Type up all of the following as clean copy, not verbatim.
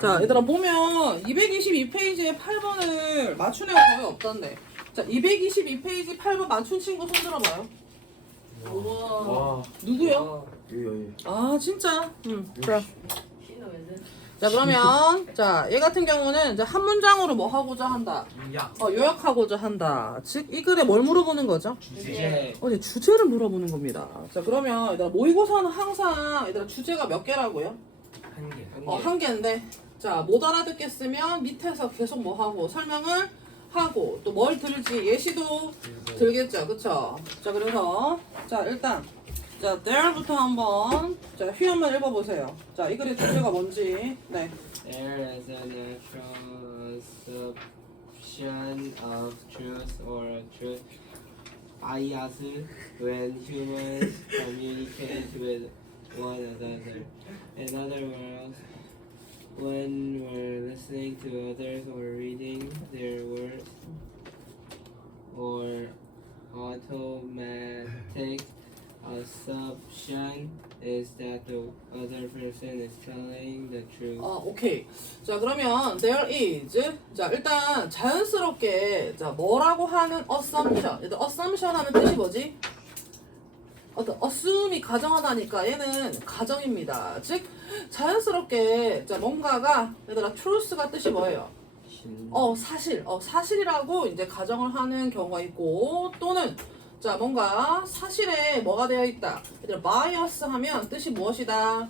자, 얘들아 보면 222페이지에 8번을 맞춘 애가 거의 없던데. 자, 222페이지 8번 맞춘 친구 손 들어봐요. 와. 누구요? 여기. 아, 진짜? 그래. 자, 그러면 자, 얘 같은 경우는 이제 한 문장으로 뭐 하고자 한다. 요약하고자 한다. 즉, 이 글에 뭘 물어보는 거죠? 주제. 이제 주제를 물어보는 겁니다. 자, 그러면 얘들아 모의고사는 항상 얘들아 주제가 몇 개라고요? 한 개. 한 개인데. 자, 못 알아듣겠으면 밑에서 계속 뭐 하고 설명을 하고 또 뭘 들지 예시도 들겠죠, 그쵸? 자, 그래서 자 일단 자 there부터 한번 자 휘연만 읽어보세요. 자, 이 글의 주제가 뭔지. 네. There is a natural assumption of truth or truth bias when humans communicate with one another. In other words, when we're listening to others or reading their words, or automatic assumption is that the other person is telling the truth. 오케이. 자, 그러면 there is. 자, 일단 자연스럽게 자 뭐라고 하는 assumption. 일단 assumption 하는 뜻이 뭐지? 어떤 assume이 가정하다니까 얘는 가정입니다. 즉 자연스럽게 자 뭔가가 얘들아 truth가 뜻이 뭐예요? 사실. 사실이라고 이제 가정을 하는 경우가 있고 또는 자 뭔가 사실에 뭐가 되어 있다. 얘들아 bias 하면 뜻이 무엇이다?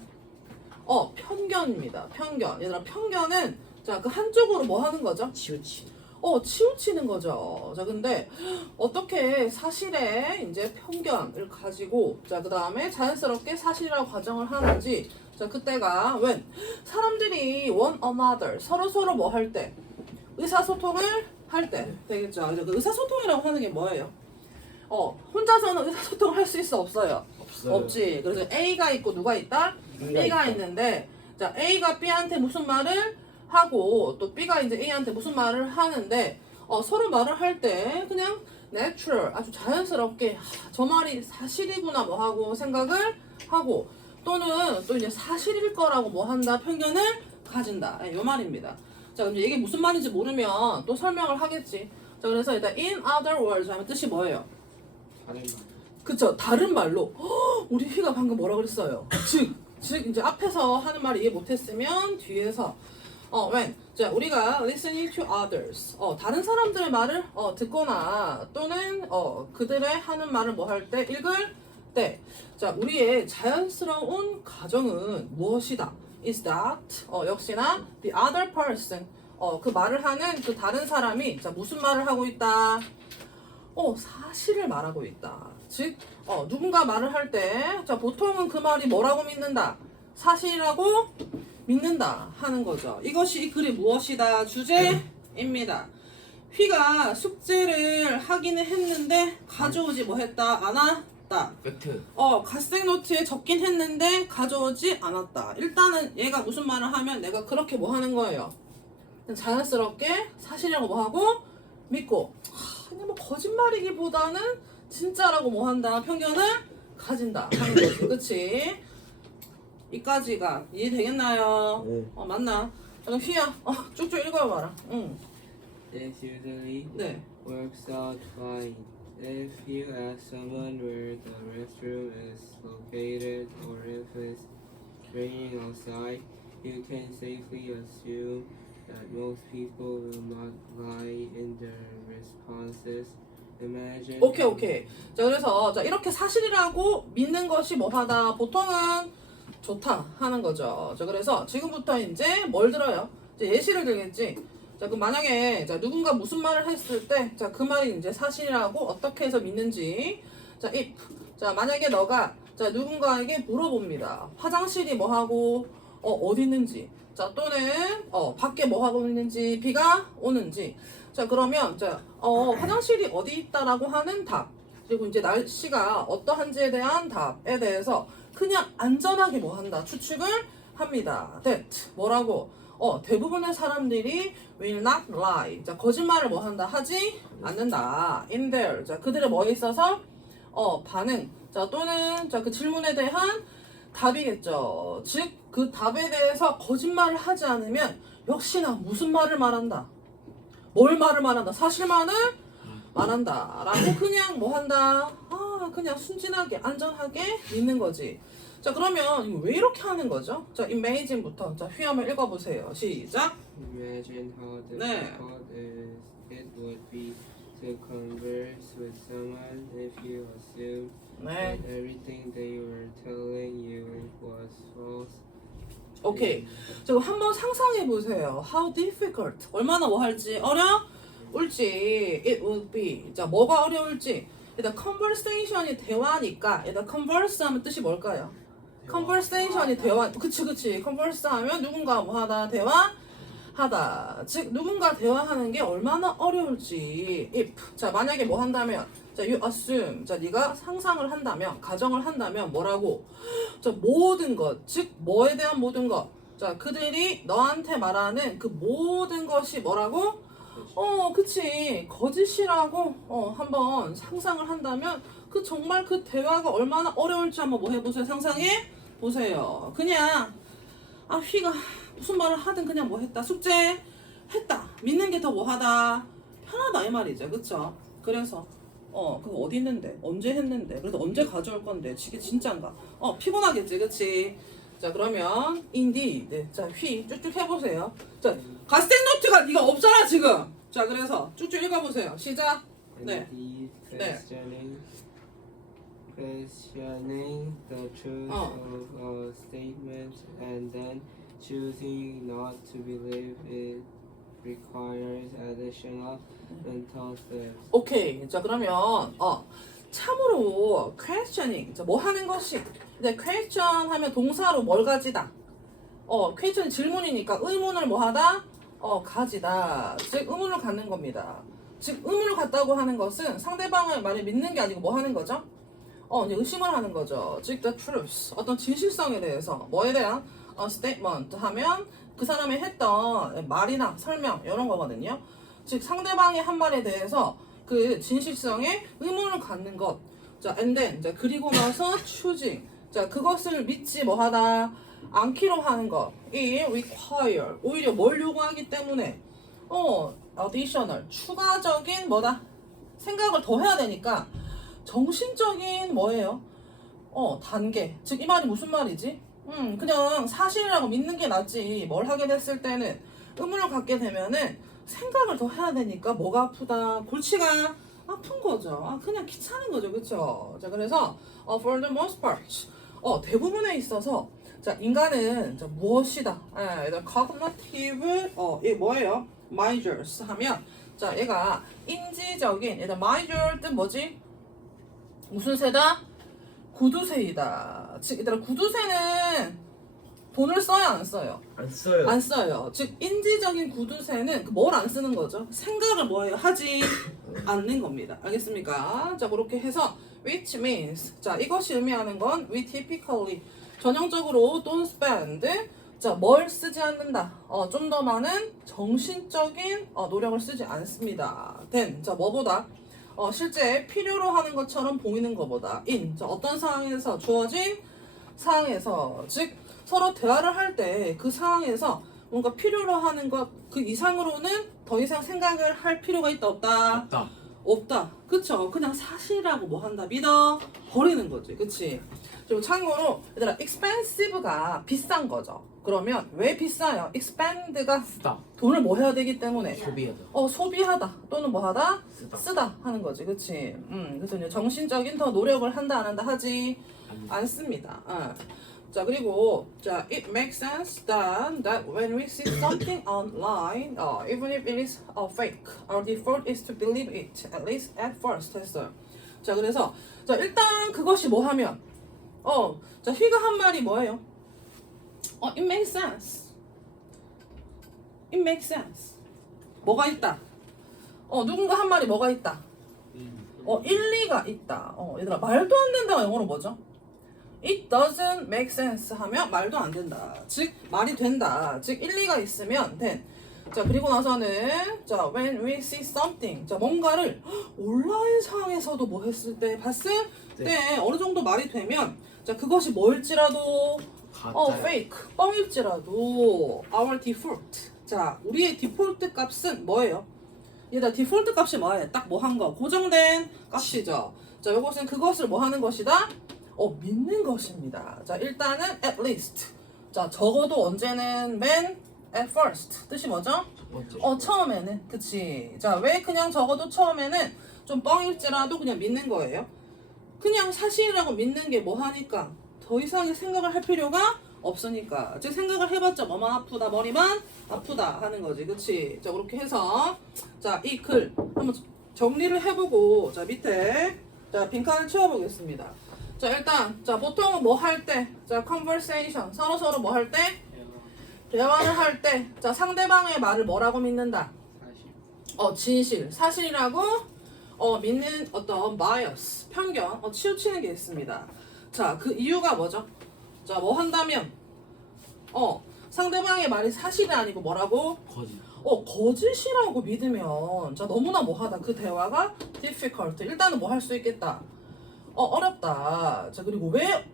편견입니다. 편견. 얘들아 편견은 자 그 한쪽으로 뭐 하는 거죠? 치우치는 거죠. 자, 근데 어떻게 사실에 이제 편견을 가지고 자, 그 다음에 자연스럽게 사실이라고 가정을 하는지. 자, 그때가 when 사람들이 one another 서로 뭐 할 때 의사소통을 할 때 되겠죠. 그 의사소통이라고 하는 게 뭐예요? 혼자서는 의사소통을 할 수 있어 없어요? 없지. 그래서 A가 있고 누가 있다? B가 있는데 자 A가 B한테 무슨 말을 하고 또 B가 이제 A한테 무슨 말을 하는데 서로 말을 할 때 그냥 natural 아주 자연스럽게 저 말이 사실이구나 뭐 하고 생각을 하고 또는 또 이제 사실일 거라고 뭐 한다 편견을 가진다 이 말입니다. 자 그럼 이게 무슨 말인지 모르면 또 설명을 하겠지. 자 그래서 일단 in other words 하면 뜻이 뭐예요? 다른 말. 그쵸 다른 말로 우리 휘가 방금 뭐라 그랬어요? 즉 이제 앞에서 하는 말을 이해 못했으면 뒤에서 when 자 우리가 listening to others 다른 사람들의 말을 듣거나 또는 그들의 하는 말을 뭐 할 때 읽을 때 자 우리의 자연스러운 가정은 무엇이다? is that 역시나 the other person 그 말을 하는 그 다른 사람이 자 무슨 말을 하고 있다? 사실을 말하고 있다. 즉 누군가 말을 할 때 자 보통은 그 말이 뭐라고 믿는다? 사실이라고 믿는다 하는 거죠. 이것이 이 글이 무엇이다? 주제입니다. 휘가 숙제를 하기는 했는데 가져오지 뭐 했다? 안 왔다. 팩트. 갓생 노트에 적긴 했는데 가져오지 않았다. 일단은 얘가 무슨 말을 하면 내가 그렇게 뭐 하는 거예요? 자연스럽게 사실이라고 뭐 하고 믿고 그냥 뭐 거짓말이기보다는 진짜라고 뭐 한다? 편견을 가진다 하는 거지. 그치? 이까지가 이해되겠나요? 네. 맞나? 그럼 휘야 쭉쭉 읽어봐라. This usually 네. works out fine. If you ask someone where the restroom is located or if it's raining outside, you can safely assume that most people will not lie in their responses. Imagine. 오케이. 자 그래서 자 이렇게 사실이라고 믿는 것이 뭐하다? 보통은 좋다 하는 거죠. 자 그래서 지금부터 이제 뭘 들어요? 이제 예시를 들겠지. 자 그럼 만약에 자 누군가 무슨 말을 했을 때 자 그 말이 이제 사실이라고 어떻게 해서 믿는지. 자 if 자 만약에 너가 자 누군가에게 물어봅니다. 화장실이 뭐 하고 어디 있는지. 자 또는 밖에 뭐 하고 있는지 비가 오는지. 자 그러면 자 화장실이 어디 있다라고 하는 답 그리고 이제 날씨가 어떠한지에 대한 답에 대해서 그냥 안전하게 뭐 한다 추측을 합니다. that 뭐라고 대부분의 사람들이 will not lie 자 거짓말을 뭐 한다 하지 않는다 in their 자 그들의 뭐에 있어서 반응 자 또는 자 그 질문에 대한 답이겠죠. 즉, 그 답에 대해서 거짓말을 하지 않으면 역시나 무슨 말을 말한다? 뭘 말을 말한다? 사실만을 말한다. 라고 그냥 뭐 한다? 그냥 순진하게, 안전하게 믿는 거지. 자, 그러면 이거 왜 이렇게 하는 거죠? 자, imagine부터. 자, 휘 한번 읽어보세요. 시작. Imagine how 네. difficult it would be to converse with someone if you assumed 네. that everything they were telling you was false. 오케이. 자, 그럼 한번 상상해 보세요. How difficult. 얼마나 뭐 할지 어려울지 it would be. 자, 뭐가 어려울지. 일단 conversation이 대화니까 일단 converse 하면 뜻이 뭘까요? conversation이 대화. 그치. converse 하면 누군가 뭐 하다 대화하다. 즉 누군가 대화하는 게 얼마나 어려울지. if. 자, 만약에 뭐 한다면 자, you assume. 자, 네가 상상을 한다면, 가정을 한다면 뭐라고? 자, 모든 것, 즉 뭐에 대한 모든 것. 자, 그들이 너한테 말하는 그 모든 것이 뭐라고? 그치. 거짓이라고 한번 상상을 한다면 그 정말 그 대화가 얼마나 어려울지 한번 뭐 해보세요. 상상해 보세요. 그냥 휘가 무슨 말을 하든 그냥 뭐 했다. 숙제 했다. 믿는 게 더 뭐하다. 편하다 이 말이죠. 그쵸? 그래서 그거 어디 있는데? 언제 했는데? 그래서 언제 가져올 건데? 이게 진짠가? 피곤하겠지, 그치? 자, 그러면 indeed. 자, 휘 쭉쭉 해보세요. 자, 가스텍 노트가 네가 없잖아 지금. 자, 그래서 쭉쭉 읽어보세요. 시작. 네. Indeed, 네. questioning the truth of a statement and then choosing not to believe it requires additional mental steps. 오케이. 자, 그러면 참으로 questioning. 자, 뭐 하는 것이. 근데 question 하면 동사로 뭘 가지다. question 질문이니까 의문을 뭐 하다? 가지다. 즉 의문을 갖는 겁니다. 즉 의문을 갖다고 하는 것은 상대방의 말을 믿는 게 아니고 뭐 하는 거죠? 이제 의심을 하는 거죠. 즉 the truth. 어떤 진실성에 대해서 뭐에 대한 statement 하면 그 사람이 했던 말이나 설명 이런 거거든요. 즉 상대방의 한 말에 대해서 그 진실성에 의문을 갖는 것. 자, and then 자, 그리고 나서 choosing. 자, 그것을 믿지 뭐하다 않기로 하는 것. 이 require 오히려 뭘 요구하기 때문에 additional 추가적인 뭐다 생각을 더 해야 되니까 정신적인 뭐예요? 단계. 즉 이 말이 무슨 말이지? 그냥 사실이라고 믿는 게 낫지. 뭘 하게 됐을 때는 의문을 갖게 되면은 생각을 더 해야 되니까 뭐가 아프다. 골치가 아픈 거죠. 그냥 귀찮은 거죠. 그쵸? 자, 그래서 for the most part 대부분에 있어서 자, 인간은 자, 무엇이다. cognitive 이 뭐예요? measures 하면 자, 얘가 인지적인 얘가 measure 뜻 뭐지? 무슨 새다? 구두쇠이다. 즉, 얘들아, 구두쇠는 돈을 써요, 안 써요? 안 써요. 안 써요. 즉, 인지적인 구두쇠는 뭘 안 쓰는 거죠? 생각을 뭐예요? 하지 않는 겁니다. 알겠습니까? 자, 그렇게 해서 which means 자, 이것이 의미하는 건 we typically 전형적으로 don't spend 자, 뭘 쓰지 않는다. 좀 더 많은 정신적인 노력을 쓰지 않습니다. then 자, 뭐보다 실제 필요로 하는 것처럼 보이는 것보다 자, 어떤 상황에서 주어진 상황에서 즉 서로 대화를 할 때 그 상황에서 뭔가 필요로 하는 것 그 이상으로는 더 이상 생각을 할 필요가 있다 없다? 없다. 그쵸? 그냥 사실이라고 뭐 한다 믿어 버리는 거지. 그치? 그리고 참고로 얘들아 expensive가 비싼 거죠. 그러면 왜 비싸요? expend가 쓰다. 돈을 뭐 해야 되기 때문에 소비하다. 소비하다 또는 뭐 하다 쓰다. 쓰다 하는 거지. 그치? 그래서 이제 정신적인 더 노력을 한다 안 한다 하지 않습니다. 자, 그리고 자, it makes sense that when we see something online, even if it is fake, our default is to believe it at least at first 했어요. 자, 그래서 자, 일단 그것이 뭐 하면 자, 휘가 한 말이 뭐예요? It makes sense. It makes sense. 뭐가 있다? 누군가 한 말이 뭐가 있다? 일리가 있다. 얘들아, 말도 안 된다가 영어로 뭐죠? It doesn't make sense 하면 말도 안 된다. 즉, 말이 된다. 즉, 일리가 있으면 then. 자, 그리고 나서는 자, when we see something. 자, 뭔가를 온라인 상에서도 뭐 했을 때 봤을 때 어느 정도 말이 되면 자, 그것이 뭐일지라도 가짜야. fake, 뻥일지라도 our default. 자, 우리의 디폴트 값은 뭐예요? 얘다 디폴트 값이 뭐예요? 딱 뭐 한 거, 고정된 값이죠. 자, 요것은 그것을 뭐 하는 것이다? 믿는 것입니다. 자, 일단은 at least. 자, 적어도 언제는 when at first. 뜻이 뭐죠? 첫 번째. 처음에는. 그치. 자, 왜 그냥 적어도 처음에는 좀 뻥일지라도 그냥 믿는 거예요? 그냥 사실이라고 믿는 게 뭐 하니까? 더 이상의 생각을 할 필요가 없으니까. 즉 생각을 해봤자 뭐만 아프다, 머리만 아프다 하는 거지. 그치? 자, 그렇게 해서 자, 이 글 한번 정리를 해보고 자, 밑에 자, 빈칸을 채워보겠습니다. 자, 일단 자, 보통은 뭐 할 때? 자, conversation 서로 뭐 할 때? 대화를 할 때 자, 상대방의 말을 뭐라고 믿는다? 진실, 사실이라고 믿는 어떤 bias, 편견, 치우치는 게 있습니다. 자, 그 이유가 뭐죠? 자, 뭐 한다면 상대방의 말이 사실이 아니고 뭐라고? 거짓. 거짓이라고 믿으면 자, 너무나 뭐하다. 그 대화가 difficult. 일단은 뭐 할 수 있겠다. 어렵다. 자, 그리고 왜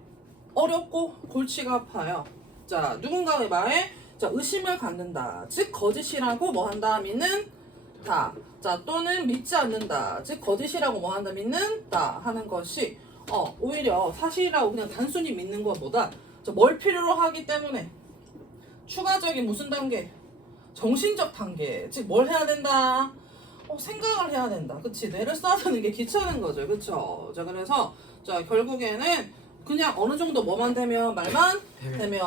어렵고 골치가 아파요? 자, 누군가의 말에 자, 의심을 갖는다. 즉 거짓이라고 뭐 한다? 믿는다. 자, 또는 믿지 않는다. 즉 거짓이라고 뭐 한다? 믿는다 하는 것이 오히려 사실이라고 그냥 단순히 믿는 것보다 뭘 필요로 하기 때문에 추가적인 무슨 단계? 정신적 단계. 즉 뭘 해야 된다? 생각을 해야 된다. 그치? 뇌를 써야 되는 게 귀찮은 거죠. 그쵸? 자, 그래서 자, 결국에는 그냥 어느 정도 뭐만 되면 말만 되면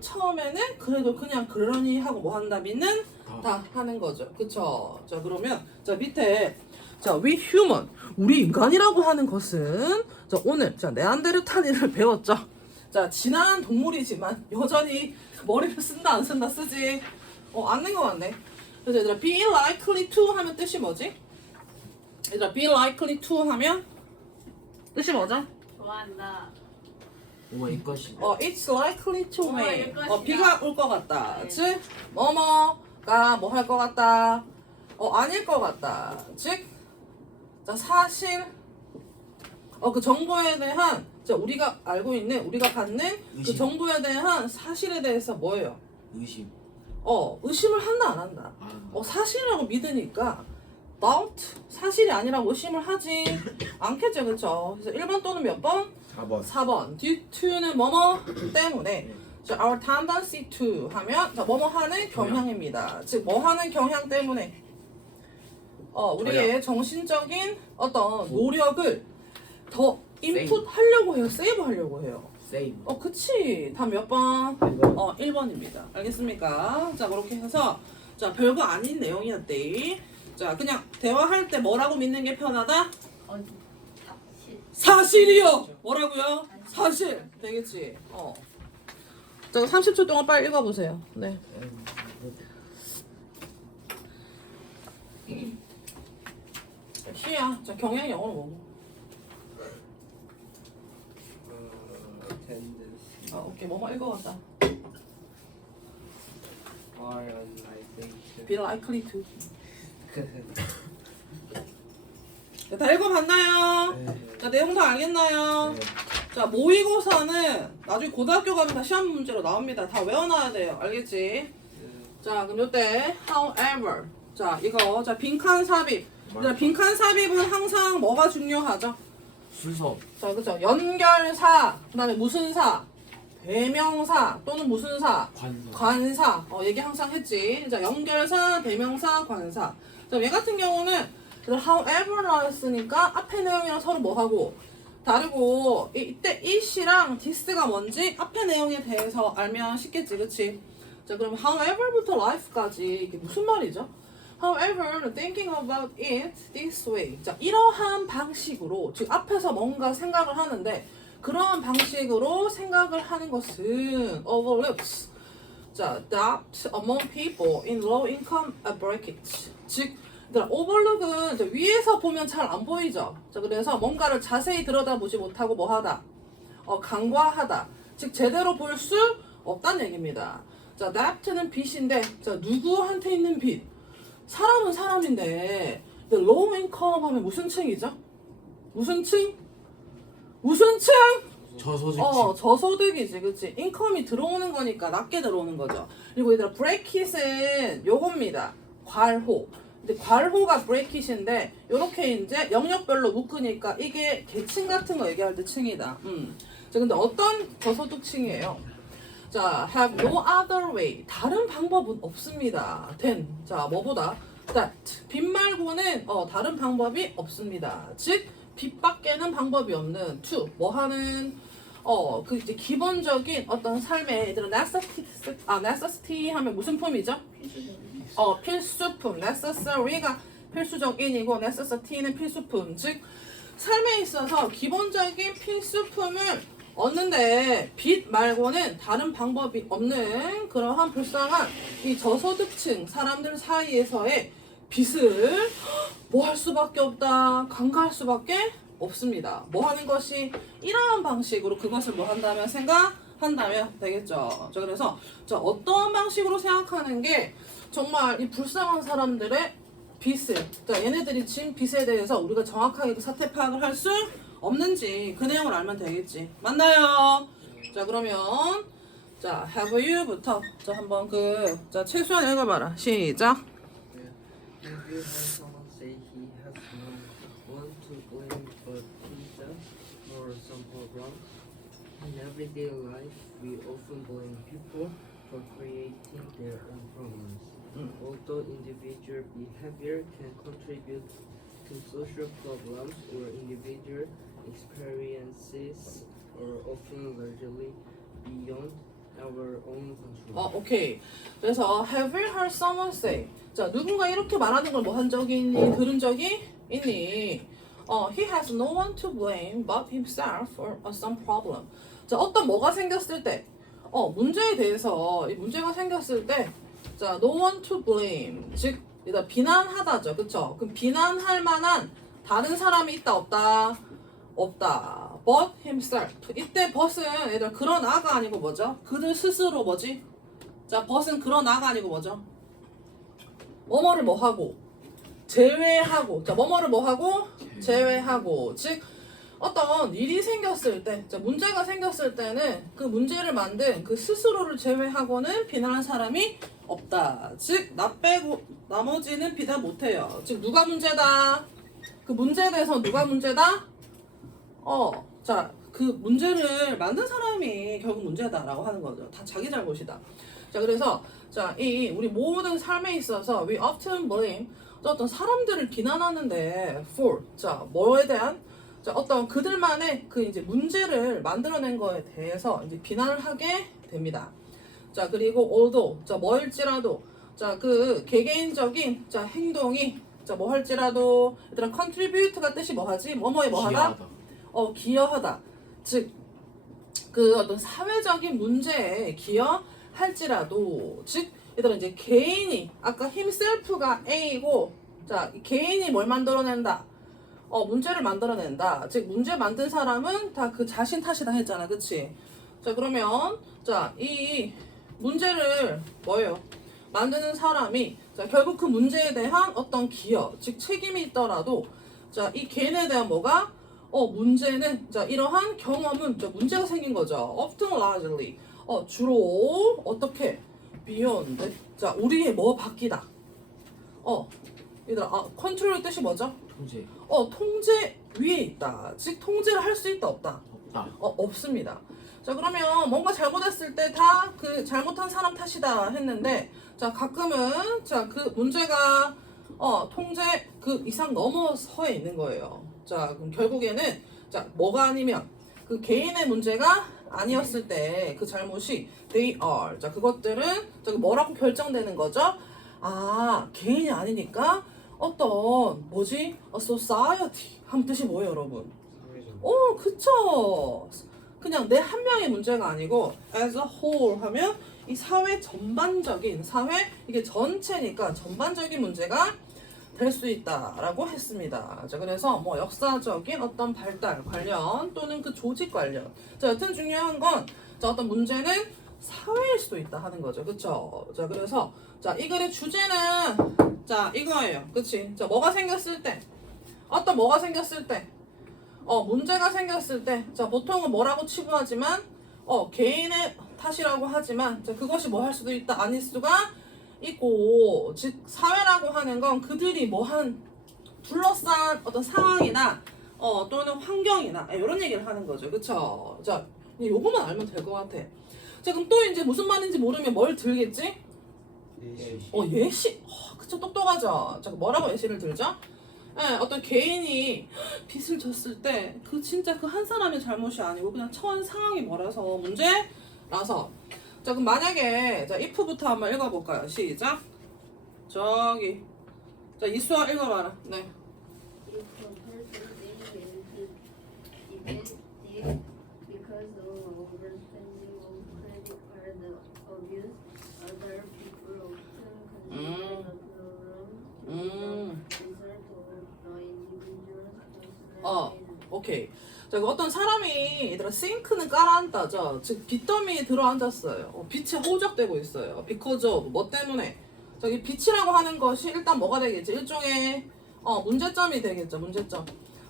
처음에는 그래도 그냥 그러니 하고 뭐 한다? 믿는다 하는 거죠. 그쵸? 자, 그러면 자, 밑에 자, we human, 우리 인간이라고 하는 것은 자, 오늘 자, 네안데르탈인을 배웠죠. 자, 진화한 동물이지만 여전히 머리를 쓴다 안 쓴다 쓰지. 안는 것 같네. 그래서 얘들아 be likely to 하면 뜻이 뭐지? 얘들아 be likely to 하면 뜻이 뭐죠? 좋아한다. 이 것이. it's likely to rain. 일 것이다. 비가 올 것 같다. 네. 즉 뭐뭐가 뭐 할 것 같다. 아닐 것 같다. 즉 자, 사실 그 정보에 대한 자, 우리가 알고 있는 우리가 갖는 그 의심. 정보에 대한 사실에 대해서 뭐예요? 의심. 의심을 한다 안 한다. 사실이라고 믿으니까 doubt 사실이 아니라고 의심을 하지 않겠죠. 그쵸? 그래서 1번 또는 몇 번? 4번. 4번 due to는 뭐뭐 때문에 자, our tendency to 하면 자, 뭐뭐 하는 경향입니다. 즉 뭐 하는 경향 때문에 우리의 정신적인 어떤 노력을 더 인풋 하려고 해요. 세이브 하려고 해요. 세임. 그치. 다 몇 번? 1번입니다. 알겠습니까? 자, 그렇게 해서 자, 별거 아닌 내용이었대. 자, 그냥 대화할 때 뭐라고 믿는 게 편하다? 사실이요. 뭐라고요? 사실. 되겠지. 자, 30초 동안 빨리 읽어보세요. 네. 시야. 자, 경향 영어로 뭐고? tendency 오케이. 뭐뭐 읽어봤다. are unlikely to Be likely to. 자, 다 읽어봤나요? 네. 자, 내용 다 알겠나요? 자, 모의고사는 나중에 고등학교 가면 다 시험 문제로 나옵니다. 다 외워놔야 돼요. 알겠지? 자, 그럼 요때 however. 자, 이거 자, 빈칸 삽입. 자, 빈칸 삽입은 항상 뭐가 중요하죠? 순서. 자, 그죠? 연결사, 그다음에 무슨 사, 대명사 또는 무슨 사, 관서. 관사. 얘기 항상 했지. 자, 연결사, 대명사, 관사. 자, 얘 같은 경우는 however 나왔으니까 앞에 내용이랑 서로 뭐하고 다르고 이때 it이랑 this가 뭔지 앞에 내용에 대해서 알면 쉽겠지. 그치? 자, 그럼 however부터 life까지 이게 무슨 말이죠? However, thinking about it this way. 자, 이러한 방식으로 즉 앞에서 뭔가 생각을 하는데 그러한 방식으로 생각을 하는 것은 overlooks. 자, doubt among people in low income brackets. 즉, overlook은 이제 위에서 보면 잘 안 보이죠. 자, 그래서 뭔가를 자세히 들여다보지 못하고 뭐하다, 간과하다. 즉, 제대로 볼 수 없다는 얘기입니다. 자, debt는 빚인데, 자, 누구한테 있는 빚? 사람은 사람인데, low income 하면 무슨 층이죠? 무슨 층? 무슨 층? 저소득층. 저소득이지, 그치? 인컴이 들어오는 거니까 낮게 들어오는 거죠. 그리고 얘들아, 브레킷은 요겁니다. 괄호. 근데 괄호가 브레킷인데, 요렇게 이제 영역별로 묶으니까 이게 계층 같은 거 얘기할 때 층이다. 자, 근데 어떤 저소득층이에요? 자, have no other way. 다른 방법은 없습니다. than. 자, 뭐보다? that. 빚 말고는, 다른 방법이 없습니다. 즉, 빚밖에는 방법이 없는 to. 뭐 하는, 그 이제 기본적인 어떤 삶의 얘들은 necessity 하면 무슨 품이죠? 필수품. necessary가 필수적인이고 necessity는 필수품. 즉 삶에 있어서 기본적인 필수품을 얻는데 빚 말고는 다른 방법이 없는 그러한 불쌍한 이 저소득층 사람들 사이에서의 빚을 뭐 할 수밖에 없다. 간과할 수밖에 없습니다. 뭐 하는 것이 이러한 방식으로 그것을 뭐 한다면 생각한다면 되겠죠. 자, 그래서 자, 어떤 방식으로 생각하는 게 정말 이 불쌍한 사람들의 빚을, 자, 얘네들이 진 빚에 대해서 우리가 정확하게 사태 파악을 할 수 없는지 그 내용을 알면 되겠지. 맞나요? 자, 그러면 자, have you부터 자, 한번 자, 최수연 읽어봐라. 시작. Have you heard someone say he has no one to blame but himself for some problems? In everyday life, we often blame people for creating their own problems. Although individual behavior can contribute to social problems or individual experiences are often largely beyond our own control. 오케이. 그래서 have you heard someone say? 자, 누군가 이렇게 말하는 걸 뭐 한 적이 있니? 들은 적이 있니? He has no one to blame but himself for some problem. 자, 어떤 뭐가 생겼을 때, 문제에 대해서 이 문제가 생겼을 때, 자, no one to blame. 즉, 일단 비난하다죠, 그쵸? 그럼 비난할 만한 다른 사람이 있다, 없다? 없다. But himself. 이때 but은 얘들 그러나가 아니고 뭐죠? 그들 스스로 뭐지? 자, but은 그러나가 아니고 뭐죠? 뭐뭐를 뭐 하고 제외하고. 자, 뭐뭐를 뭐 하고 제외하고. 즉 어떤 일이 생겼을 때, 자, 문제가 생겼을 때는 그 문제를 만든 그 스스로를 제외하고는 비난한 사람이 없다. 즉 나 빼고 나머지는 비난 못해요. 즉 누가 문제다? 그 문제에 대해서 누가 문제다? 자, 그 문제를 만든 사람이 결국 문제다라고 하는 거죠. 다 자기 잘못이다. 자, 그래서 자, 이 우리 모든 삶에 있어서 we often blame 어떤 사람들을 비난하는데 for 자, 뭐에 대한 자, 어떤 그들만의 그 이제 문제를 만들어낸 거에 대해서 이제 비난을 하게 됩니다. 자, 그리고 although 자, 뭐일지라도 자, 그 개개인적인 자, 행동이 자, 뭐 할지라도 얘들아 contribute가 뜻이 뭐 하지? 뭐뭐에 뭐 하다? 기여하다. 즉, 그 어떤 사회적인 문제에 기여할지라도, 즉, 얘들아 이제 개인이, 아까 himself가 A이고, 자, 개인이 뭘 만들어낸다? 문제를 만들어낸다. 즉, 문제 만든 사람은 다 그 자신 탓이다 했잖아. 그치? 자, 그러면, 자, 이 문제를 뭐예요? 만드는 사람이, 자, 결국 그 문제에 대한 어떤 기여, 즉, 책임이 있더라도, 자, 이 개인에 대한 뭐가? 문제는 자 이러한 경험은 자 문제가 생긴 거죠. Often largely 주로 어떻게 beyond 자 우리의 뭐 바뀌다. 얘들아 컨트롤의 뜻이 뭐죠? 통제. 통제 위에 있다. 즉 통제를 할 수 있다 없다. 없다. 없습니다. 자 그러면 뭔가 잘못했을 때 다 그 잘못한 사람 탓이다 했는데 자 가끔은 자 그 문제가 통제 그 이상 넘어서에 있는 거예요. 자, 그럼 결국에는 자, 뭐가 아니면 그 개인의 문제가 아니었을 때 그 잘못이 they are. 자, 그것들은 저기 뭐라고 결정되는 거죠? 개인이 아니니까 어떤 뭐지? a society 하면 뜻이 뭐예요, 여러분? 그쵸. 그냥 내 한 명의 문제가 아니고 as a whole 하면 이 사회 전반적인 사회 이게 전체니까 전반적인 문제가 될 수 있다라고 했습니다. 자, 그래서 뭐 역사적인 어떤 발달 관련 또는 그 조직 관련. 자, 여튼 중요한 건 자, 어떤 문제는 사회일 수도 있다 하는 거죠. 그쵸? 자, 그래서 자, 이 글의 주제는 자, 이거예요. 그치? 자, 뭐가 생겼을 때 어떤 뭐가 생겼을 때 문제가 생겼을 때, 자, 보통은 뭐라고 치부하지만, 개인의 탓이라고 하지만, 자, 그것이 뭐 할 수도 있다, 아닐 수가 있고, 즉, 사회라고 하는 건 그들이 둘러싼 어떤 상황이나, 또는 환경이나, 이런 얘기를 하는 거죠. 그쵸? 자, 요거만 알면 될 것 같아. 자, 그럼 또 이제 무슨 말인지 모르면 뭘 들겠지? 예시. 그쵸, 똑똑하죠? 자, 뭐라고 예시를 들죠? 어떤 개인이 빚을 졌을 때 그 진짜 그 한 사람의 잘못이 아니고 그냥 처한 상황이 뭐라서 문제라서. 자, 그럼 만약에 자 if부터 한번 읽어볼까요? 시작. 저기 자 이수아 읽어봐라. 네. If a person is defended because of overspending on credit card abuse, other people often consider the problem to be the result of the individual's personal failure. 오케이. 자, 어떤 사람이 얘들아 싱크는 깔아앉다죠. 즉 빚더미에 들어앉았어요. 빛에 호적되고 있어요. because of 뭐 때문에. 저기 빚이라고 하는 것이 일단 뭐가 되겠지? 일종의 문제점이 되겠죠. 문제점.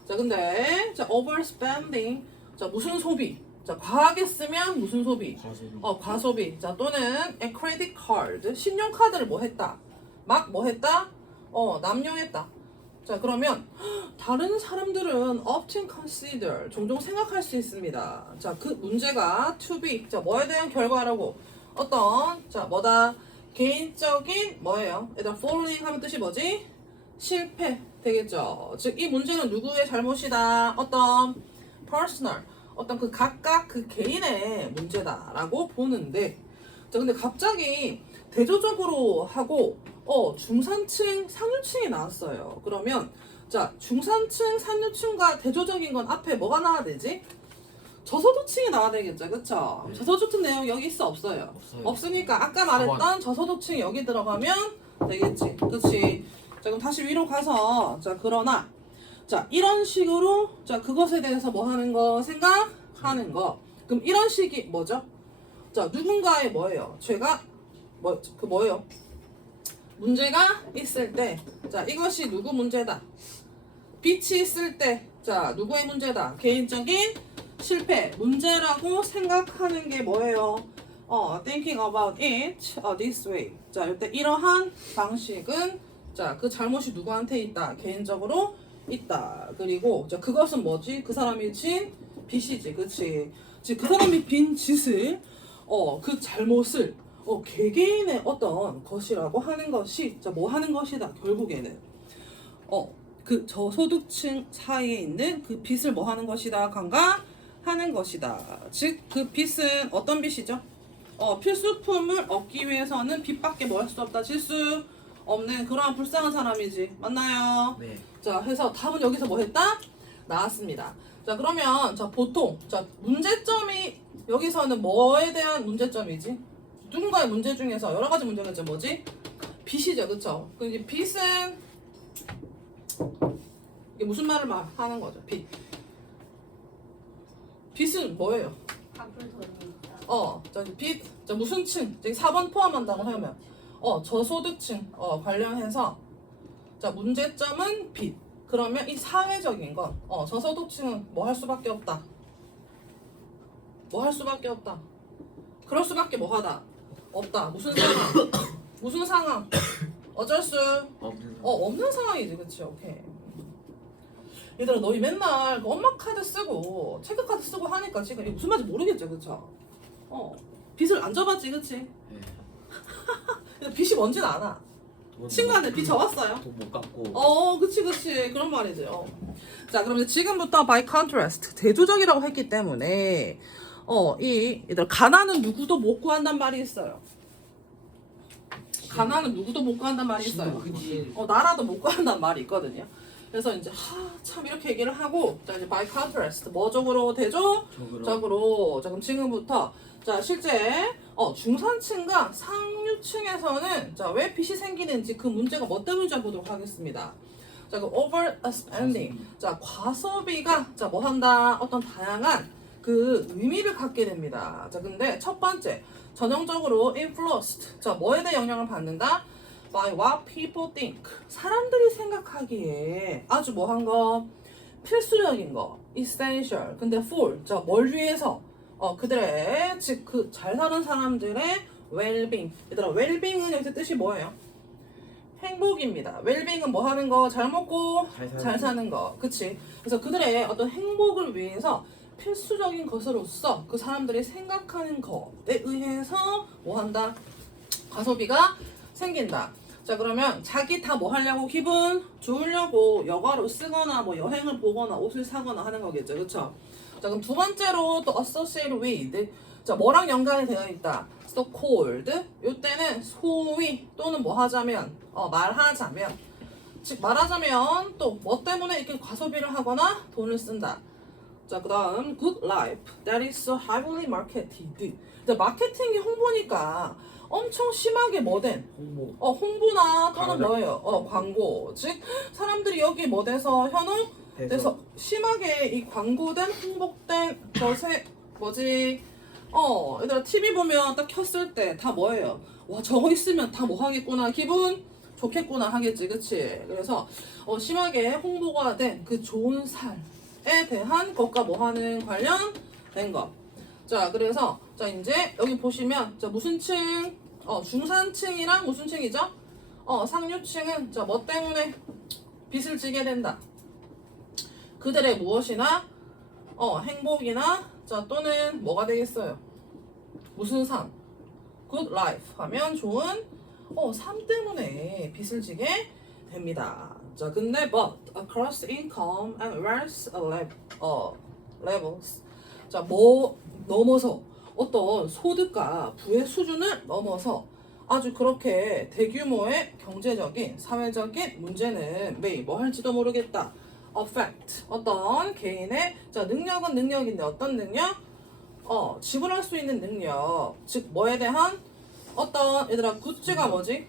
자, 근데 자 overspending. 자, 무슨 소비? 자, 과하게 쓰면 무슨 소비? 과소비. 과소비. 자, 또는 a credit card. 신용카드를 뭐 했다? 막 뭐 했다? 남용했다. 자, 그러면 다른 사람들은 often consider 종종 생각할 수 있습니다. 자, 그 문제가 to be 자 뭐에 대한 결과라고 어떤 자 뭐다 개인적인 뭐예요? 얘들아 falling 하면 뜻이 뭐지? 실패 되겠죠. 즉 이 문제는 누구의 잘못이다? 어떤 personal 어떤 그 각각 그 개인의 문제다라고 보는데 자 근데 갑자기 대조적으로 하고 중산층, 상류층이 나왔어요. 그러면 자 중산층, 상류층과 대조적인 건 앞에 뭐가 나와야 되지? 저소득층이 나와야 되겠죠, 그쵸? 네. 저소득층 내용 여기 있어 없어요? 없어요. 없으니까 아까 말했던 저소득층이 여기 들어가면 되겠지, 그치? 자 그럼 다시 위로 가서 자 그러나 자 이런 식으로 자 그것에 대해서 뭐 하는 거 생각하는 거. 그럼 이런 식이 뭐죠? 자 누군가의 뭐예요? 죄가 뭐예요? 문제가 있을 때, 자 이것이 누구 문제다? 빚이 있을 때, 자 누구의 문제다? 개인적인 실패 문제라고 생각하는 게 뭐예요? Thinking about it this way. 자 이때 이러한 방식은 자 그 잘못이 누구한테 있다? 개인적으로 있다. 그리고 자 그것은 뭐지? 그 사람이 진 빚이지, 그렇지? 즉 그 사람이 빈 짓을 그 잘못을 개개인의 어떤 것이라고 하는 것이 자 뭐 하는 것이다 결국에는 그 저소득층 사이에 있는 그 빚을 뭐 하는 것이다 간과하는 것이다. 즉 그 빚은 어떤 빚이죠? 필수품을 얻기 위해서는 빚밖에 뭐 할 수 없다 질 수 없는 그러한 불쌍한 사람이지. 맞나요? 네. 자 해서 답은 여기서 뭐 했다? 나왔습니다. 자 그러면 자 보통 자 문제점이 여기서는 뭐에 대한 문제점이지? 누군가의 문제 중에서 여러 가지 문제가 있죠. 뭐지? 빚이죠, 그쵸? 그 이제 빚은 이게 무슨 말을 하는 거죠? 빚. 빚은 뭐예요? 갚을 돈이 있다. 저기 빚, 자 무슨 층? 저기 4번 포함한다고 하면 저소득층 관련해서 자 문제점은 빚. 그러면 이 사회적인 건 저소득층은 뭐 할 수밖에 없다. 뭐 할 수밖에 없다. 그럴 수밖에 뭐 하다. 없다. 무슨 상황? 무슨 상황? 어쩔 수 없는 상황이지, 그치? 오케이. 얘들아, 너희 맨날 그 엄마 카드 쓰고 체크카드 쓰고 하니까 지금 이게 무슨 말인지 모르겠죠, 그쵸? 빚을 안 져봤지, 그치? 네. 빚이 뭔지는 알아. 친구한테 빚 져봤어요? 돈못 갚고. 그치. 그런 말이지. 자, 그럼 이제 지금부터 by contrast, 대조적이라고 했기 때문에, 얘들, 가난은 누구도 못 구한단 말이 있어요. 가난은 누구도 못 구한단 말이 있어요. 그치. 나라도 못 구한단 말이 있거든요. 그래서 이제, 참, 이렇게 얘기를 하고, 자, 이제 by contrast, 뭐적으로 대조적으로. 자, 그럼 지금부터, 자, 실제, 중산층과 상류층에서는, 자, 왜 빚이 생기는지 그 문제가 뭐 때문인지 보도록 하겠습니다. 자, 그 overspending. 자, 과소비가, 자, 뭐 한다? 어떤 다양한 그 의미를 갖게 됩니다. 자, 근데 첫 번째, 전형적으로 influenced. 자, 뭐에 대해 영향을 받는다? By what people think. 사람들이 생각하기에 아주 뭐 한 거? 필수적인 거. essential. 근데 for, 자, 뭘 위해서? 그들의, 즉, 그 잘 사는 사람들의 well-being. 얘들아, well-being은 여기서 뜻이 뭐예요? 행복입니다. well-being은 뭐 하는 거? 잘 먹고 잘 사는 거. 그치? 그래서 그들의 어떤 행복을 위해서 필수적인 것으로서 그 사람들이 생각하는 것에 의해서 뭐 한다? 과소비가 생긴다. 자, 그러면 자기 다 뭐 하려고 기분 좋으려고 여가로 쓰거나 뭐 여행을 보거나 옷을 사거나 하는 거겠죠. 그쵸? 자, 그럼 두 번째로 또 associate with. 자, 뭐랑 연관이 되어 있다? so called. 요때는 소위 또는 뭐 하자면, 말하자면. 즉, 말하자면 또 뭐 때문에 이렇게 과소비를 하거나 돈을 쓴다. 자, 그 다음 good life that is so heavily marketed. 자, 마케팅이 홍보니까 엄청 심하게 뭐된 홍보나 또는 광고죠. 뭐예요? 광고. 즉 사람들이 여기 뭐 돼서 현혹돼서 심하게 이 광고된 홍보된 것에 뭐지? 얘들아 TV 보면 딱 켰을 때 다 뭐예요? 와, 저거 있으면 다 뭐 하겠구나, 기분 좋겠구나 하겠지, 그치? 그래서 심하게 홍보가 된 그 좋은 삶에 대한 것과 뭐 하는 관련된 것. 자, 그래서 자, 이제 여기 보시면 자, 무슨 층? 중산층이랑 무슨 층이죠? 상류층은 자, 뭐 때문에 빚을 지게 된다. 그들의 무엇이나 행복이나 자, 또는 뭐가 되겠어요? 무슨 삶? good life 하면 좋은 삶 때문에 빚을 지게 됩니다. 자, 근데 but across income and wealth levels. 자, 뭐 넘어서 어떤 소득과 부의 수준을 넘어서 아주 그렇게 대규모의 경제적인 사회적인 문제는 may 뭐 할지도 모르겠다. affect 어떤 개인의 자, 능력은 능력인데 어떤 능력? 지불할 수 있는 능력. 즉 뭐에 대한 어떤 얘들아 굿즈가 뭐지?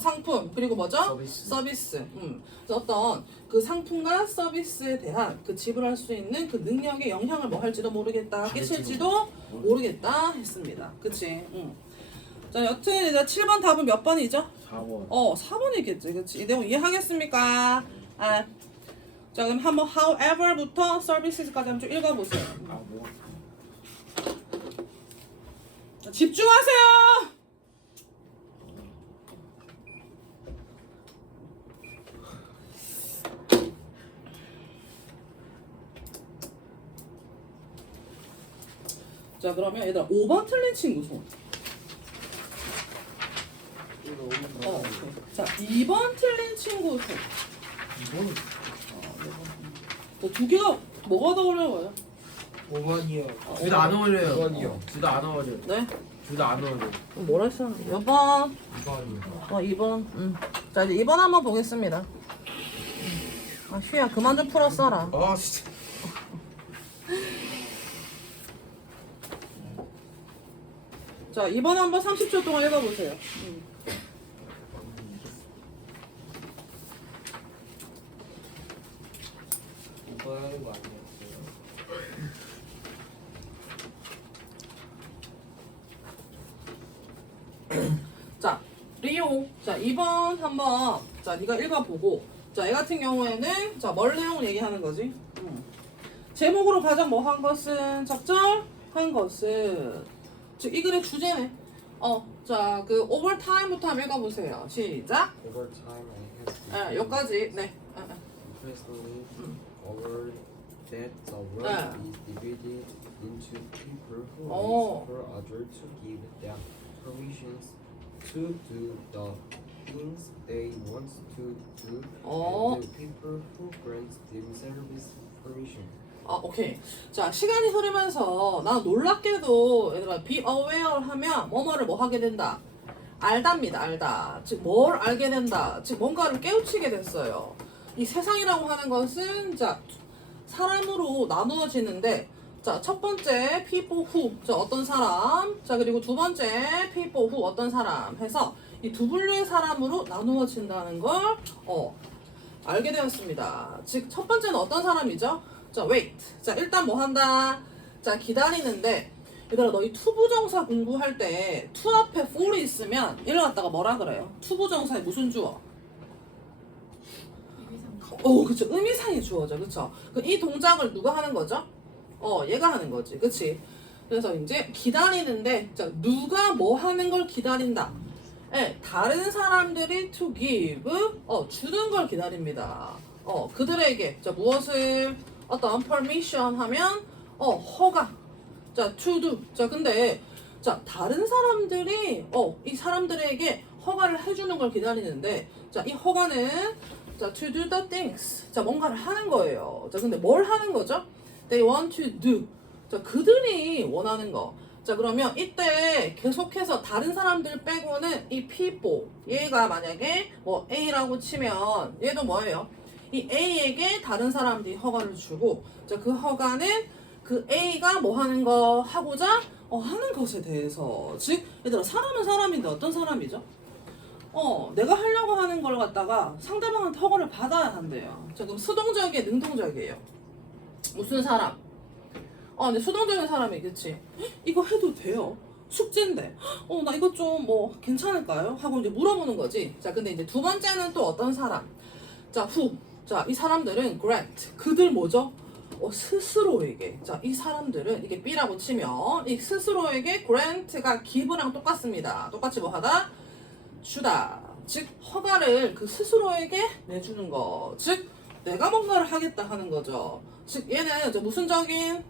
상품 그리고 뭐죠? 서비스. 그래서 어떤 그 상품과 서비스에 대한 그 지불할 수 있는 그 능력의 영향을 뭐 할지도 모르겠다, 끼칠지도 모르겠다 했습니다. 그치? 자, 여튼 이제 7번 답은 몇 번이죠? 4번. 4번이겠지, 그치? 이 내용 이해하겠습니까? 자, 그럼 한번 however부터 services까지 한번 좀 읽어보세요. 자, 집중하세요. 자, 그러면 얘들아 5번 틀린 친구 손. 자, 2번 틀린 친구 손. 2번은 두 개가 뭐가 더 어려워요? 5번이요. 둘 다 안 어울려요. 2번이요. 둘 다 안 어울려요. 네? 둘 다 안 어울려요. 뭐라 했어? 몇 번? 2번이요. 2번. 자, 이제 2번 한번 보겠습니다. 휘야, 그만 좀 풀어 써라. 아 진짜. 자, 2번 한번 30초 동안 읽어보세요. 이거 하는 거 아니었어요? 자, 리오. 자, 2번 한번 자, 네가 읽어보고 자, 얘 같은 경우에는 자, 뭘 내용 얘기하는 거지? 제목으로 가장 뭐 한 것은 적절한 것은 즉 이 글의 주제네. 자, 그 오버타임부터 한번 읽어보세요. 시작. Over time I have 여기까지. 네. impressively over that the world 네. is divided into people who 어. wait for others to give them permissions to do the things they want to do 어. and the people who grant themselves permission. 오케이. 자, 시간이 흐르면서 나 놀랍게도 얘들아 be aware 하면 뭐뭐를 뭐 하게 된다. 알답니다. 알다. 즉 뭘 알게 된다. 즉 뭔가를 깨우치게 됐어요. 이 세상이라고 하는 것은 자, 사람으로 나누어지는데 자, 첫 번째 people who 자, 어떤 사람. 자, 그리고 두 번째 people who 어떤 사람 해서 이 두 분류의 사람으로 나누어진다는 걸 알게 되었습니다. 즉 첫 번째는 어떤 사람이죠? 자, wait. 자, 일단 뭐 한다? 자, 기다리는데 얘들아 너희 투부정사 공부할 때 to 앞에 for이 있으면 이를 갖다가 뭐라 그래요? 투부정사에 무슨 주어? 그쵸. 의미상이 주어져. 그쵸. 이 동작을 누가 하는 거죠? 얘가 하는 거지. 그치. 그래서 이제 기다리는데, 자, 누가 뭐 하는 걸 기다린다. 다른 사람들이 to give, 주는 걸 기다립니다. 그들에게, 자, 무엇을, 어떤 permission 하면, 허가. 자, to do. 자, 근데, 자, 다른 사람들이, 이 사람들에게 허가를 해주는 걸 기다리는데, 자, 이 허가는, 자, to do the things. 자, 뭔가를 하는 거예요. 자, 근데 뭘 하는 거죠? They want to do. 자, 그들이 원하는 거. 자, 그러면 이때 계속해서 다른 사람들 빼고는 이 people, 얘가 만약에 뭐 A라고 치면 얘도 뭐예요? 이 A에게 다른 사람들이 허가를 주고, 자, 그 허가는 그 A가 뭐 하는 거 하고자 하는 것에 대해서. 즉, 얘들아, 사람은 사람인데 어떤 사람이죠? 내가 하려고 하는 걸 갖다가 상대방한테 허가를 받아야 한대요. 자, 그럼 수동적이에요, 능동적이에요? 무슨 사람? 근데 수동적인 사람이, 그치? 이거 해도 돼요? 숙제인데. 나 이거 좀 뭐 괜찮을까요? 하고 이제 물어보는 거지. 자, 근데 이제 두 번째는 또 어떤 사람? 자, 자, 이 사람들은 grant. 그들 뭐죠? 스스로에게. 자, 이 사람들은 이게 B라고 치면 이 스스로에게 grant가 give랑 똑같습니다. 똑같이 뭐 하다? 주다. 즉, 허가를 그 스스로에게 내주는 거. 즉, 내가 뭔가를 하겠다 하는 거죠. 즉, 얘는 무슨적인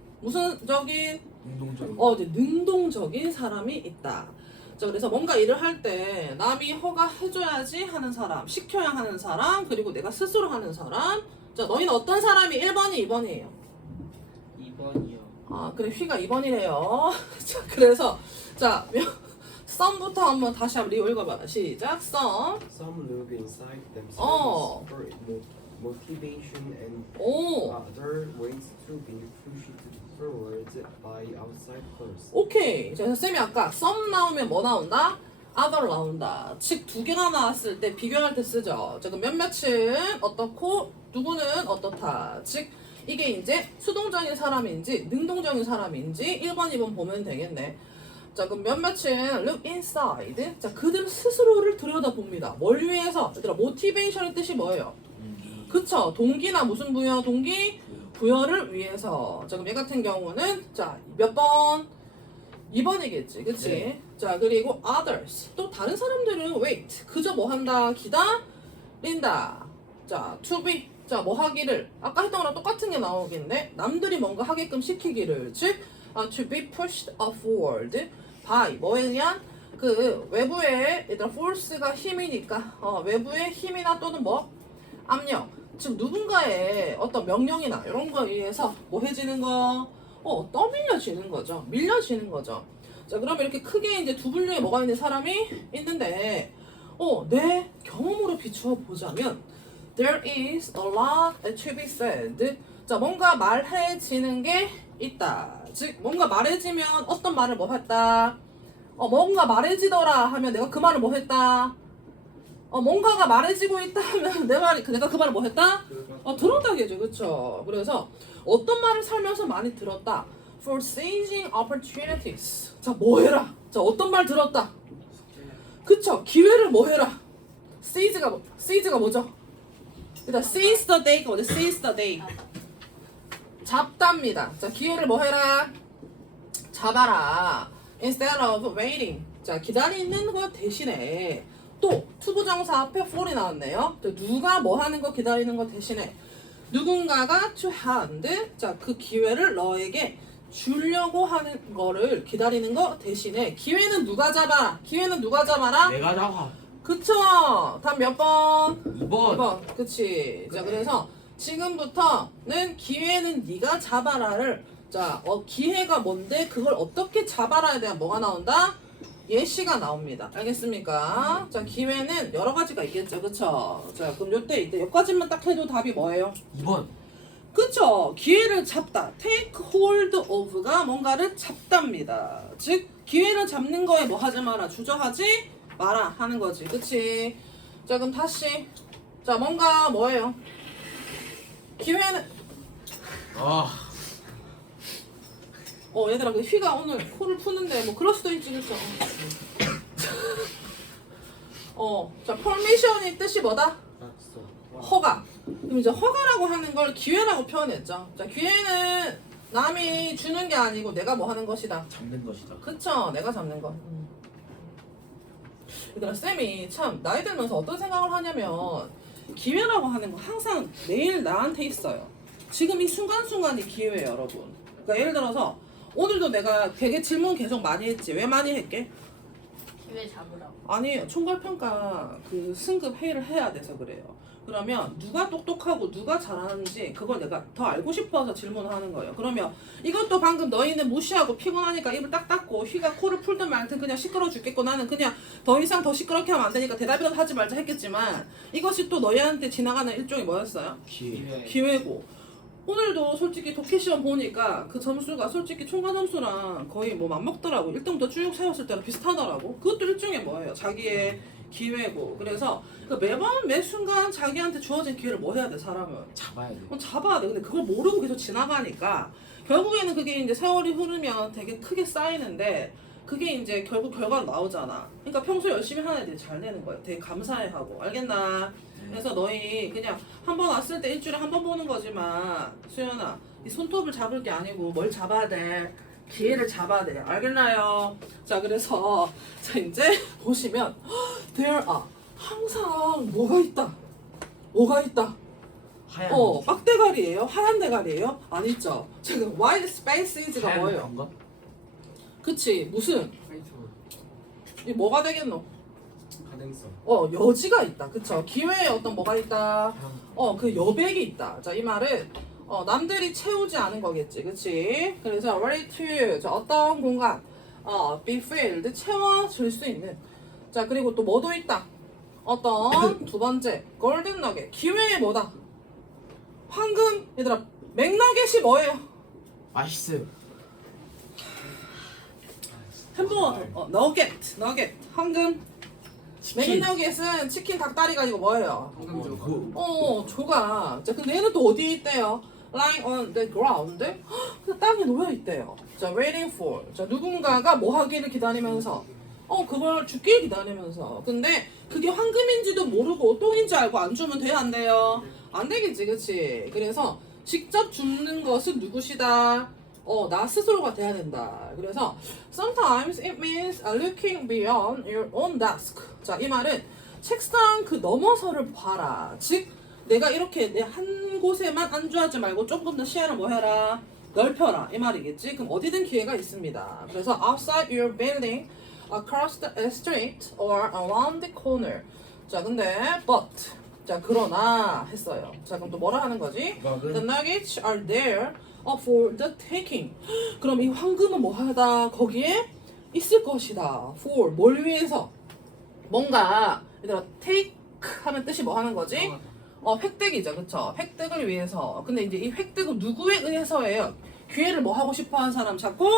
운동적. 이제 능동적인 사람이 있다. 자, 그래서 뭔가 일을 할 때 남이 허가해줘야지 하는 사람, 시켜야 하는 사람, 그리고 내가 스스로 하는 사람. 자, 너희는 어떤 사람이 1번이 2번이에요? 2번이요. 그래, 휘가 2번이래요. 자, 그래서, 자, 썸부터 한번 다시 한번 리오 읽어봐. 시작, 썸. Some look inside themselves for motivation and other ways to be pushed forward by outside force. 오케이. 자, 그래서 쌤이 아까 썸 나오면 뭐 나온다? other 나온다. 즉, 두 개가 나왔을 때 비교할 때 쓰죠. 자, 그럼 몇몇은 어떻고 누구는 어떻다. 즉, 이게 이제 수동적인 사람인지 능동적인 사람인지 1번, 2번 보면 되겠네. 자, 그럼 몇몇은 look inside. 자, 그들 스스로를 들여다봅니다. 뭘 위해서? 얘들아, motivation의 뜻이 뭐예요? 그쵸? 동기나 무슨 부여? 동기? 부여를 위해서. 자, 그럼 얘 같은 경우는 자, 몇 번? 2번이겠지. 그치? 네. 자, 그리고 others. 또 다른 사람들은 wait. 그저 뭐 한다? 기다린다. 자, to be. 자, 뭐 하기를. 아까 했던 거랑 똑같은 게 나오겠네. 남들이 뭔가 하게끔 시키기를. 즉, to be pushed forward by. 뭐에 의한? 그 외부의 얘들아 force가 힘이니까 외부의 힘이나 또는 뭐? 압력. 즉 누군가의 어떤 명령이나 이런 거에 의해서 뭐 해지는 거? 떠밀려지는 거죠. 밀려지는 거죠. 자, 그러면 이렇게 크게 이제 두 분류에 뭐가 있는 사람이 있는데, 내 경험으로 비추어 보자면, there is a lot to be said. 자, 뭔가 말해지는 게 있다. 즉, 뭔가 말해지면 어떤 말을 뭐 했다? 뭔가 말해지더라 하면 내가 그 말을 뭐 했다? 뭔가가 말해지고 있다 하면 내가 그 말을 뭐 했다? 들었다겠죠. 그쵸? 그래서 어떤 말을 살면서 많이 들었다? For seizing opportunities. 자, 뭐 해라? 자, 어떤 말 들었다? 그쵸? 기회를 뭐 해라? seize가 뭐죠? 일단 seize the day가 뭐죠? seize the day. 잡답니다. 자, 기회를 뭐 해라? 잡아라. Instead of waiting. 자, 기다리는 것 대신에 또 투부정사 앞에 for이 나왔네요. 누가 뭐 하는 거 기다리는 거 대신에 누군가가 to hand. 자, 그 기회를 너에게 주려고 하는 거를 기다리는 거 대신에 기회는 누가 잡아라? 기회는 누가 잡아라? 내가 잡아. 그쵸? 다음 몇 번? 2번. 2번. 그치. 자, 그래서 지금부터는 기회는 네가 잡아라를 자, 기회가 뭔데 그걸 어떻게 잡아라에 대한 뭐가 나온다? 예시가 나옵니다. 알겠습니까? 자, 기회는 여러 가지가 있겠죠. 그쵸? 자, 그럼 이때 여기까지만 딱 해도 답이 뭐예요? 2번. 그쵸? 기회를 잡다. take hold of가 뭔가를 잡답니다. 즉, 기회를 잡는 거에 뭐 하지 마라. 주저하지 마라 하는 거지. 그치? 자, 그럼 다시. 자, 뭔가 뭐예요? 기회는 얘들아, 그 휘가 오늘 코를 푸는데 뭐 그럴 수도 있지. 그쵸? 자, permission이 뜻이 뭐다? 허가. 그럼 이제 허가라고 하는 걸 기회라고 표현했죠. 자, 기회는 남이 주는 게 아니고 내가 뭐 하는 것이다. 잡는 것이다. 그쵸, 내가 잡는 거. 얘들아, 쌤이 참 나이 들면서 어떤 생각을 하냐면 기회라고 하는 거 항상 매일 나한테 있어요. 지금 이 순간순간이 기회예요, 여러분. 그러니까 예를 들어서 오늘도 내가 되게 질문 계속 많이 했지. 왜 많이 했게? 기회 잡으라고. 아니에요. 총괄평가 그 승급 회의를 해야 돼서 그래요. 그러면 누가 똑똑하고 누가 잘하는지 그걸 내가 더 알고 싶어서 질문을 하는 거예요. 그러면 이것도 방금 너희는 무시하고 피곤하니까 입을 딱 닫고 휘가 코를 풀든 말든 그냥 시끄러워 죽겠고 나는 그냥 더 이상 더 시끄럽게 하면 안 되니까 대답이라도 하지 말자 했겠지만 이것이 또 너희한테 지나가는 일종의 뭐였어요? 기회. 기회고. 오늘도 솔직히 독해 시험 보니까 그 점수가 솔직히 총괄 점수랑 거의 뭐 맞먹더라고. 1등부터 쭉 세웠을 때랑 비슷하더라고. 그것도 일종의 뭐예요? 자기의 기회고. 그래서 매번 매 순간 자기한테 주어진 기회를 뭐 해야 돼, 사람은? 잡아야 돼. 잡아야 돼. 근데 그걸 모르고 계속 지나가니까 결국에는 그게 이제 세월이 흐르면 되게 크게 쌓이는데 그게 이제 결국 결과로 나오잖아. 그러니까 평소 열심히 하는 애들이 잘 되는 거예요. 되게 감사해하고. 알겠나? 그래서 너희 그냥 한 번 왔을 때 일주일에 한 번 보는 거지만 수연아, 이 손톱을 잡을 게 아니고 뭘 잡아야 돼? 기회를 잡아야 돼. 알겠나요? 자, 그래서 자 이제 보시면 there are 항상 뭐가 있다. 뭐가 있다. 하얀. 빡대가리예요? 하얀 대가리예요? 아니죠. 지금 white spaces가 하얀 뭐예요? 건가? 그치, 무슨 이 뭐가 되겠노? 가능성. 여지가 있다. 그쵸? 기회에 어떤 뭐가 있다. 그 여백이 있다. 자, 이 말은 남들이 채우지 않은 거겠지. 그치? 그래서 ready to, 자, 어떤 공간 be filled, 채워질 수 있는. 자, 그리고 또 뭐도 있다. 어떤 두 번째 golden nugget, 기회의 뭐다. 황금. 얘들아, 맥너겟이 뭐예요? 맛있어요. 햄버거, 너겟, 황금. 치킨. 맥너겟은 치킨 닭다리가 이거 뭐예요? 방금 저 조각. 자, 근데 얘는 또 어디에 있대요? Lying on the ground. 그 땅에 놓여 있대요. 자, waiting for. 자, 누군가가 뭐 하기를 기다리면서. 그걸 죽길 기다리면서. 근데 그게 황금인지도 모르고 똥인지 알고 안 주면 돼요, 안 돼요? 안 되겠지, 그치? 그래서 직접 줍는 것은 누구시다? 나 스스로가 돼야 된다. 그래서 sometimes it means looking beyond your own desk. 자, 이 말은 책상 그 너머서를 봐라. 즉, 내가 이렇게 내 한 곳에만 안주하지 말고 조금 더 시야를 뭐 해라? 넓혀라. 이 말이겠지? 그럼 어디든 기회가 있습니다. 그래서 outside your building, across the street, or around the corner. 자, 근데 but. 자, 그러나 했어요. 자, 그럼 또 뭐라 하는 거지? The nuggets are there for the taking. 그럼 이 황금은 뭐 하다? 거기에 있을 것이다. For 뭘 위해서? 뭔가 얘들아 take 하면 뜻이 뭐 하는 거지? 획득이죠, 그쵸? 획득을 위해서. 근데 이제 이 획득은 누구에 의해서예요? 기회를 뭐 하고 싶어하는 사람 찾고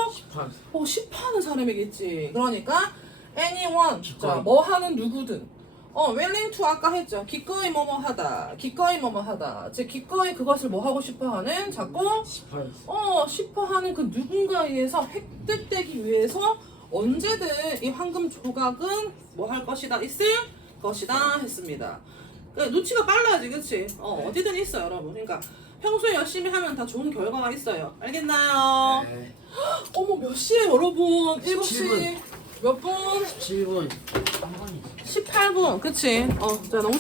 시파하는 사람이겠지. 그러니까 anyone. 자, 뭐 하는 누구든. willing to 아까 했죠. 기꺼이 뭐뭐 하다. 기꺼이 뭐뭐 하다. 즉 기꺼이 그것을 뭐 하고 싶어하는 자꾸 싶어하는 그 누군가에 의해서 획득되기 위해서 언제든 이 황금 조각은 뭐 할 것이다. 있을 것이다 했습니다. 눈치가 빨라야지, 그치? 어디든 있어요, 여러분. 그러니까 평소에 열심히 하면 다 좋은 결과가 있어요. 알겠나요? 네. 어머, 몇 시에 여러분? 7시 17분. 몇 분? 7분. 한 번이지. 18분. 그치? 자, 너무